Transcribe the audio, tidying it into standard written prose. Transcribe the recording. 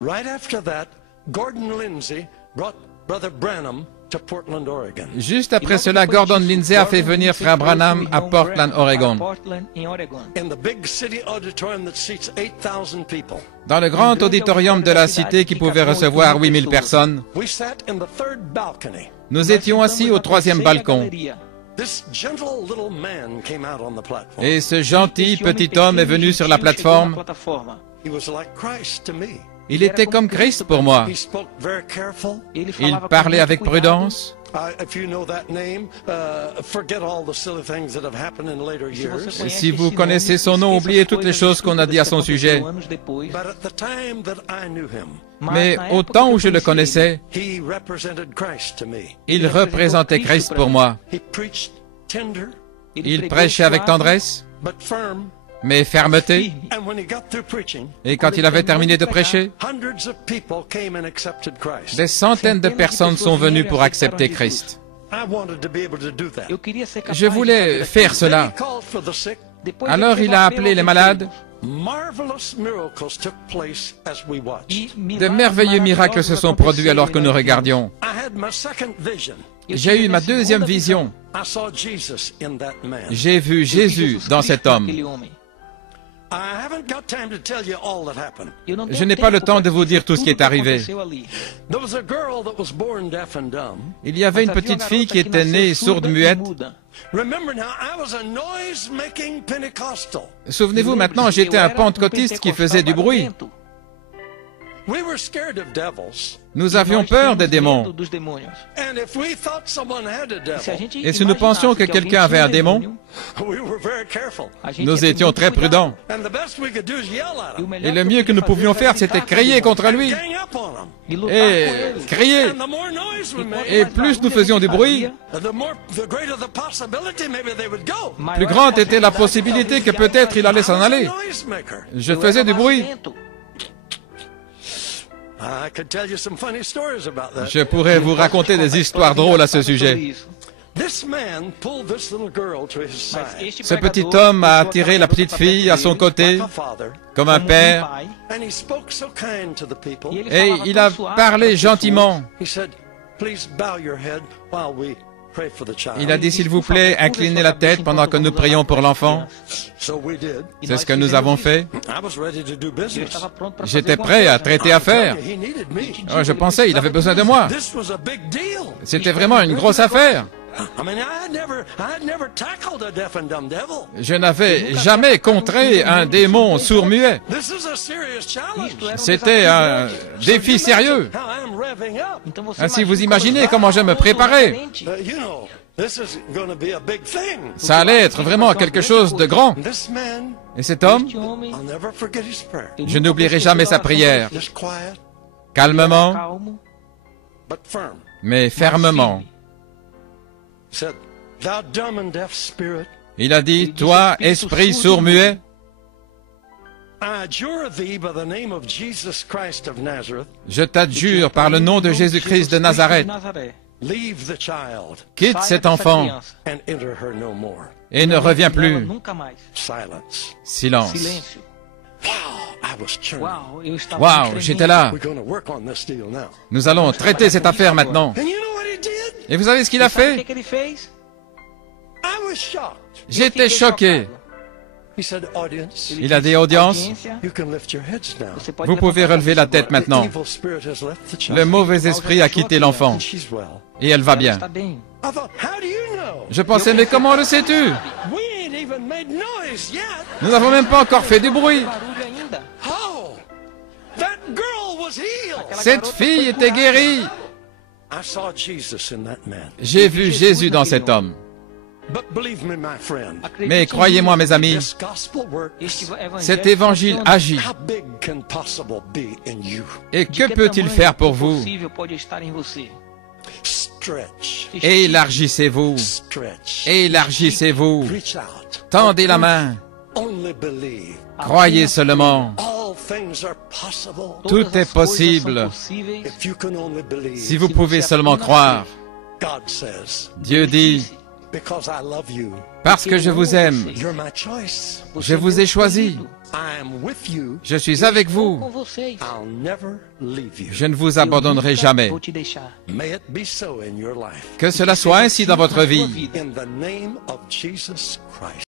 Right after that, Gordon Lindsay brought Brother Branham to Portland, Oregon. Juste après cela, Gordon Lindsay a fait venir Frère Branham à Portland, Oregon. In the big city auditorium that seats 8,000 people. Dans le grand auditorium de la cité qui pouvait recevoir 8000 personnes, We sat in the third balcony. nous étions assis au troisième balcon. This gentle little man came out on the platform. Et ce gentil petit homme est venu sur la plateforme. He was like Christ to me. Il était comme Christ pour moi. He spoke very careful. Il parlait avec prudence. If you know that name, forget all the silly things that have happened in later years. Si vous connaissez son nom, oubliez toutes les choses qu'on a dit à son sujet. But at the time that I knew him, Mais au temps où je le connaissais, he represented Christ to me. il représentait Christ pour moi. He preached tender Il prêchait avec tendresse, but firm. mais fermeté. And when he got through preaching, Et quand il avait terminé de prêcher, hundreds of people came and accepted Christ. des centaines de personnes sont venues pour accepter Christ. I wanted to be able to do that. Je voulais faire cela. He called for the sick. Alors il a appelé les malades. Marvelous miracles took place as we watched. De merveilleux miracles se sont produits alors que nous regardions. I had my second vision. J'ai eu ma deuxième vision. I saw Jesus in that man. J'ai vu Jésus dans cet homme. I haven't got time to tell you all that happened. Je n'ai pas le temps de vous dire tout ce qui est arrivé. There was a girl that was born deaf and dumb. Il y avait une petite fille qui était née sourde-muette. Remember now, I was a noise-making Pentecostal. Souvenez-vous maintenant, j'étais un pentecôtiste qui faisait du bruit. We were scared of devils. Nous avions peur des démons. And if we thought someone had a devil, Et si nous pensions que quelqu'un avait un démon, we were very careful. nous étions très prudents. And the best we could do is yell at him. Et le mieux que nous pouvions faire, c'était crier contre lui. Gang up on him. Et crier. And the more noise we made, Et plus nous faisions du bruit, the greater the possibility maybe they would go. plus grande était la possibilité que peut-être il allait s'en aller. Noisemaker. Je faisais du bruit. I could tell you some funny stories about that. Je pourrais vous raconter des histoires drôles à ce sujet. This man pulled this little girl to his side. Ce petit homme a attiré la petite fille à son côté, Like a father, comme un père, and he spoke so kind to the people. et il a parlé gentiment. He said, "Please bow your head while we pray for the child." Il a dit, s'il vous plaît, inclinez la tête pendant que nous prions pour l'enfant. So we did. C'est ce que nous avons fait. I was ready to do business. J'étais prêt à traiter affaire. He needed me. Oh, je pensais, il avait besoin de moi. This was a big deal. C'était vraiment une grosse affaire. I mean, I had never tackled a deaf and dumb devil. Je n'avais jamais contré un démon sourd-muet. This is a serious challenge. C'était un défi sérieux. How I'm revving up. Ainsi, vous imaginez comment je me préparais. You know, this is going to be a big thing. Ça allait être vraiment quelque chose de grand. This man, Et cet homme, I'll never forget his prayer. je n'oublierai jamais sa prière. Just quiet, Calmement, but firm. mais fermement. He said, "Thou dumb and deaf spirit, Il a dit, toi, esprit sourd-muet, I adjure thee by the name of Jesus Christ of Nazareth, je t'adjure par le nom de Jésus-Christ de Nazareth, leave the child quitte cet enfant and enter her no more." et ne reviens plus. Silence. Silence. Wow, I was churning. Waouh, j'étais là. We're going to work on this deal now. Nous allons traiter cette affaire maintenant. And you know what he did? Et vous savez ce qu'il a fait? I was shocked. J'étais choqué. He said, "Audience, Il a dit, audience, you can lift your heads now. vous pouvez relever la tête The maintenant. evil spirit has left the child. Le mauvais esprit a quitté l'enfant And she's well." et elle va bien. I thought, how do you know? Je pensais, mais comment le sais-tu? We ain't even made noise yet. Nous n'avons même pas encore fait du bruit. Oh, that girl was healed. Cette fille était guérie. I saw Jesus in that man. J'ai vu Jésus dans cet homme. But believe me, my friend, Mais croyez-moi, mes amis, this gospel works. cet évangile agit. How big can possible be in you? Et que peut-il faire pour vous? Stretch. Élargissez-vous. Stretch. Élargissez-vous. Reach out. Tendez la main. Only believe. Croyez seulement. All things are possible Tout est possible if you can only believe. si vous pouvez seulement croire. God says, Dieu dit, Because I love you. Parce que je vous aime. You're my choice. Je vous ai choisi. I am with you. Je suis avec vous. com vocês. I'll never leave you. Je ne vous abandonnerai jamais. Vou te deixar. May it be so in your life. Que cela soit ainsi dans votre vie. In the name of Jesus Christ.